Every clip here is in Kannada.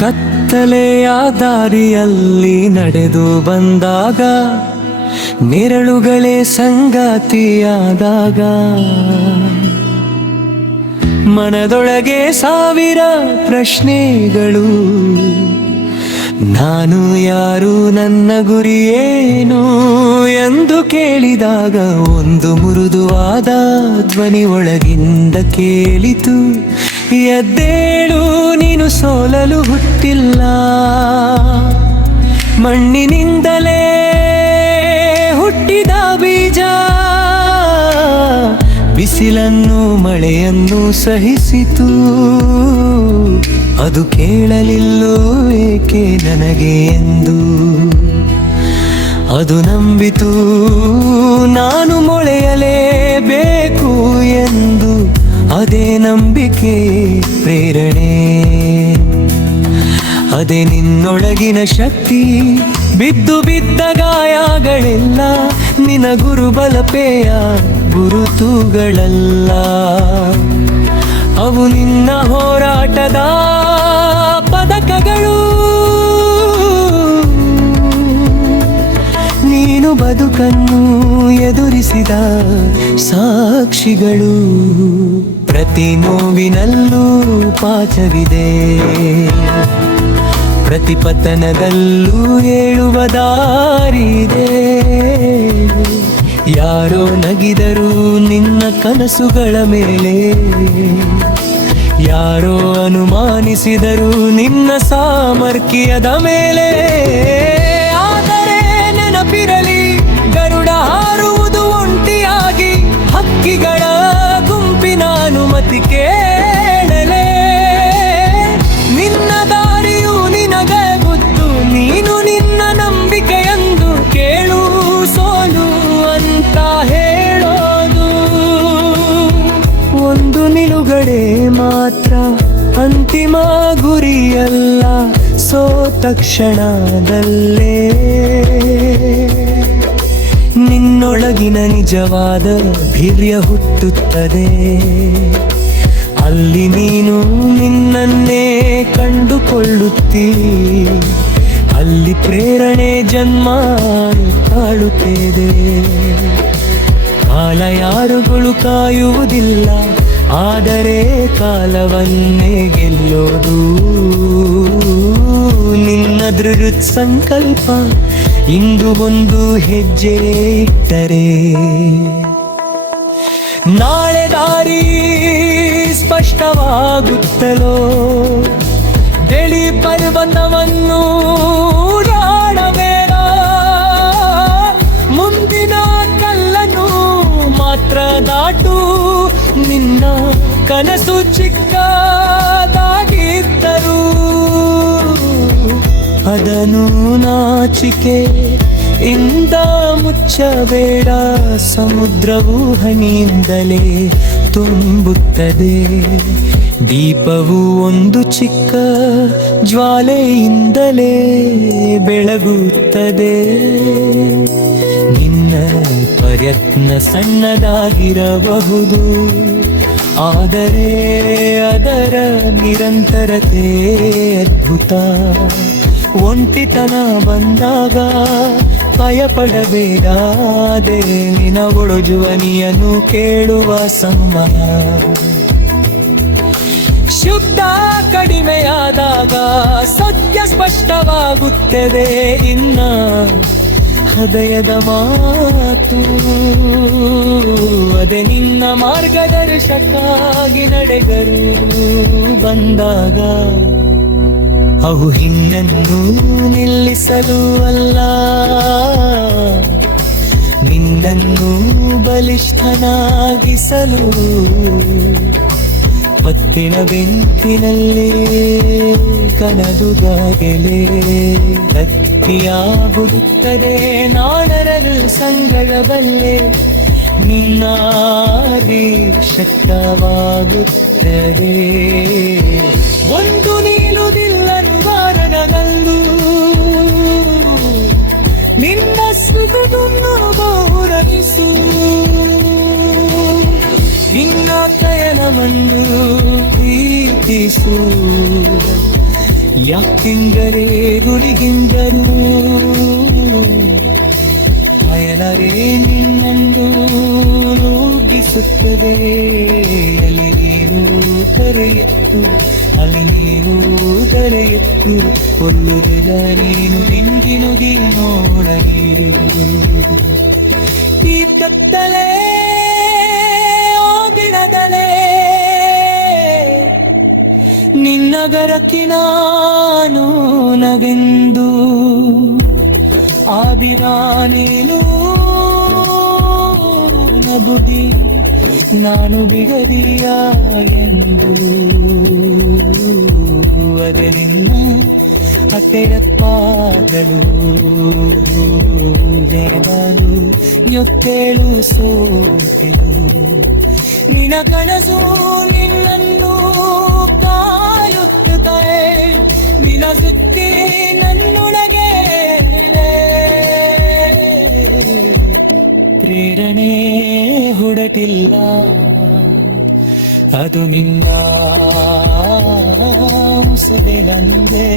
ಕತ್ತಲೆಯ ದಾರಿಯಲ್ಲಿ ನಡೆದು ಬಂದಾಗ ನೆರಳುಗಳೇ ಸಂಗಾತಿಯಾದಾಗ ಮನದೊಳಗೆ ಸಾವಿರ ಪ್ರಶ್ನೆಗಳು. ನಾನು ಯಾರು, ನನ್ನ ಗುರಿಯೇನು ಎಂದು ಕೇಳಿದಾಗ ಒಂದು ಮೃದುವಾದ ಧ್ವನಿ ಒಳಗಿಂದ ಕೇಳಿತು, ಎದ್ದೇಳು, ನೀನು ಸೋಲಲು ಹುಟ್ಟಿಲ್ಲ. ಮಣ್ಣಿನಿಂದಲೇ ಹುಟ್ಟಿದ ಬೀಜ ಬಿಸಿಲನ್ನು ಮಳೆಯನ್ನು ಸಹಿಸಿತು. ಅದು ಕೇಳಲಿಲ್ಲೋ ಏಕೆ ನನಗೆ ಎಂದು. ಅದು ನಂಬಿತು ನಾನು ಮೊಳೆಯಲೇಬೇಕು ಎಂದು. ಅದೇ ನಂಬಿಕೆ ಪ್ರೇರಣೆ, ಅದೇ ನಿನ್ನೊಳಗಿನ ಶಕ್ತಿ. ಬಿದ್ದು ಬಿದ್ದ ಗಾಯಗಳೆಲ್ಲ ನಿನ್ನ ಗುರುಬಲಪೆಯ ಗುರುತುಗಳಲ್ಲ. ಅವು ನಿನ್ನ ಹೋರಾಟದ ಪದಕಗಳು. ನೀನು ಬದುಕನ್ನು ಎದುರಿಸಿದ ಸಾಕ್ಷಿಗಳು. ಪ್ರತಿ ನೋವಿನಲ್ಲೂ ಪಾಠವಿದೆ, ಪ್ರತಿ ಪತನದಲ್ಲೂ ಏಳುವ ದಾರಿದೆ. ಯಾರೋ ನಗಿದರು ನಿನ್ನ ಕನಸುಗಳ ಮೇಲೆ, ಯಾರೋ ಅನುಮಾನಿಸಿದರು ನಿನ್ನ ಸಾಮರ್ಥ್ಯದ ಮೇಲೆ. ಆದರೆ ನೆನಪಿರಲಿ, ಗರುಡ ಹಾರುವುದು ಒಂಟಿಯಾಗಿ, ಹಕ್ಕಿಗಳ ಗುಂಪಿನ ಅನುಮತಿ ಕೇಳಲೇ. ನಿನ್ನ ದಾರಿಯು ನಿನಗೆ ಗೊತ್ತು, ನೀನು ನಿನ್ನ ನಂಬಿಕೆಯಂದು ಕೇಳು. ಸೋಲು ಅಂತ ಹೇಳೋದು ಒಂದು ನಿಲುಗಡೆ ಮಾತ್ರ, ಅಂತಿಮ ಗುರಿಯಲ್ಲ. ಸೋತ ಕ್ಷಣದಲ್ಲೇ ನಿನ್ನೊಳಗಿನ ನಿಜವಾದ ಧೈರ್ಯ ಹುಟ್ಟುತ್ತದೆ. ಅಲ್ಲಿ ನೀನು ನಿನ್ನನ್ನೇ ಕಂಡುಕೊಳ್ಳುತ್ತೀ, ಅಲ್ಲಿ ಪ್ರೇರಣೆ ಜನ್ಮ ತಾಳುತ್ತಿದೆ. ಕಾಲ ಯಾರುಗಳು ಕಾಯುವುದಿಲ್ಲ, ಆದರೆ ಕಾಲವನ್ನೇ ಗೆಲ್ಲೋದು ನಿನ್ನ ದೃಢ ಸಂಕಲ್ಪ. ಇಂದು ಒಂದು ಹೆಜ್ಜೆ ಇಟ್ಟರೆ ನಾಳೆ ದಾರಿ ಸ್ಪಷ್ಟವಾಗುತ್ತಲೋ. ಬೆಳಿ ಪರ್ವತವನ್ನು ದಾಡಬೇಡ, ಮುಂದಿನ ಕಲ್ಲನ್ನು ಮಾತ್ರ ದಾಟು. ನಿನ್ನ ಕನಸು ಚಿಕ್ಕದಾಗಿದ್ದರೂ ಅದನ್ನು ನಾಚಿಕೆ ಇಂದ ಮುಚ್ಚಬೇಡ. ಸಮುದ್ರವು ಹನಿಯಿಂದಲೇ ತುಂಬುತ್ತದೆ, ದೀಪವು ಒಂದು ಚಿಕ್ಕ ಜ್ವಾಲೆಯಿಂದಲೇ ಬೆಳಗುತ್ತದೆ. ನಿನ್ನ ಪ್ರಯತ್ನ ಸಣ್ಣದಾಗಿರಬಹುದು, ಆದರೆ ಅದರ ನಿರಂತರತೆ ಅದ್ಭುತ. ಒಂಟಿತನ ಬಂದಾಗ ಭಯಪಡಬೇಡ, ನಿನ್ನ ಒಳಜುವನಿಯನ್ನು ಕೇಳುವ ಸಮಯ. ಶುದ್ಧ ಕಡಿಮೆಯಾದಾಗ ಸತ್ಯ ಸ್ಪಷ್ಟವಾಗುತ್ತದೆ. ಇನ್ನ ಹೃದಯದ ಮಾತು ಅದೇ ನಿನ್ನ ಮಾರ್ಗದರ್ಶಕಾಗಿ ನಡೆಗರು ಬಂದಾಗ. ಅವು ನಿನ್ನನ್ನು ನಿಲ್ಲಿಸಲು ಅಲ್ಲ, ನಿನ್ನನ್ನು ಬಲಿಷ್ಠನಾಗಿಸಲು. ಹೊತ್ತಿನ ಬೆಂಕಿನಲ್ಲಿ ಕನದುಗಾಗಲೇ ಗಟ್ಟಿಯಾಗುತ್ತದೆ. ನಾನರಲು ಸಂಗಡಬಲ್ಲೆ, ನಿನ್ನಾರಿ ಶಕ್ತವಾಗುತ್ತದೆ. ಒಂದು ನಿಲ್ಲುವುದಿಲ್ಲನು ವಾರಣನಲ್ಲೂ, ನಿನ್ನ ಸುಖವನ್ನು ಗೌರವಿಸು. ನಿನ್ನ ಕಯನವನ್ನು ಪ್ರೀತಿಸು. ಯಾಕೆಂದರೆ ಗುರಿಗಿಂದರು ಅಯನರೇ ನಿನ್ನಂದು ರೂಪಿಸುತ್ತದೆ. ಅಲ್ಲಿ ನೀನು ತಲೆಯೆತ್ತು, ಅಲ್ಲಿ ನೀನು ತಲೆಯೆತ್ತು, ಕೊಲ್ಲುವುದಿಲ್ಲ ನೀನು ನಿಂದಿನುದಿ ನೋಡಲಿ. ಈ ಕತ್ತಲೆ ಓ ಬಿಡದಲೇ ನಿನ್ನಗರಕ್ಕೆ ನಾನು ನಗೆಂದು ಆಬಿರಾನೇನು ನಗುದಿ ನಾನು ಬಿಗದಿಯ ಎಂದು ಅದೆ ನಿನ್ನ ಹಟ್ಟೆಯಪ್ಪಾದಳು ನಾನು ಎತ್ತೇಳು ಸೋತಿದು ನಿನ ಕನಸು ನಿನ್ನನ್ನು ಕಾಯುತ್ತದೆ, ನಿನ ಸುತ್ತಿ ನನ್ನೊಳಗೆ ಪ್ರೇರಣೆ ಹೊಡಟಿಲ್ಲ, ಅದು ನಿನ್ನ ಮುಸದೆ ನಂದೇ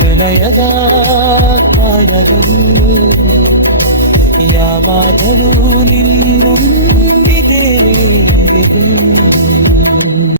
ವಿಲಯದ ಕಾಯಗಳು ಯಾವಾಗಲೂ ನಿನ್ನೊಂದಿದೆ.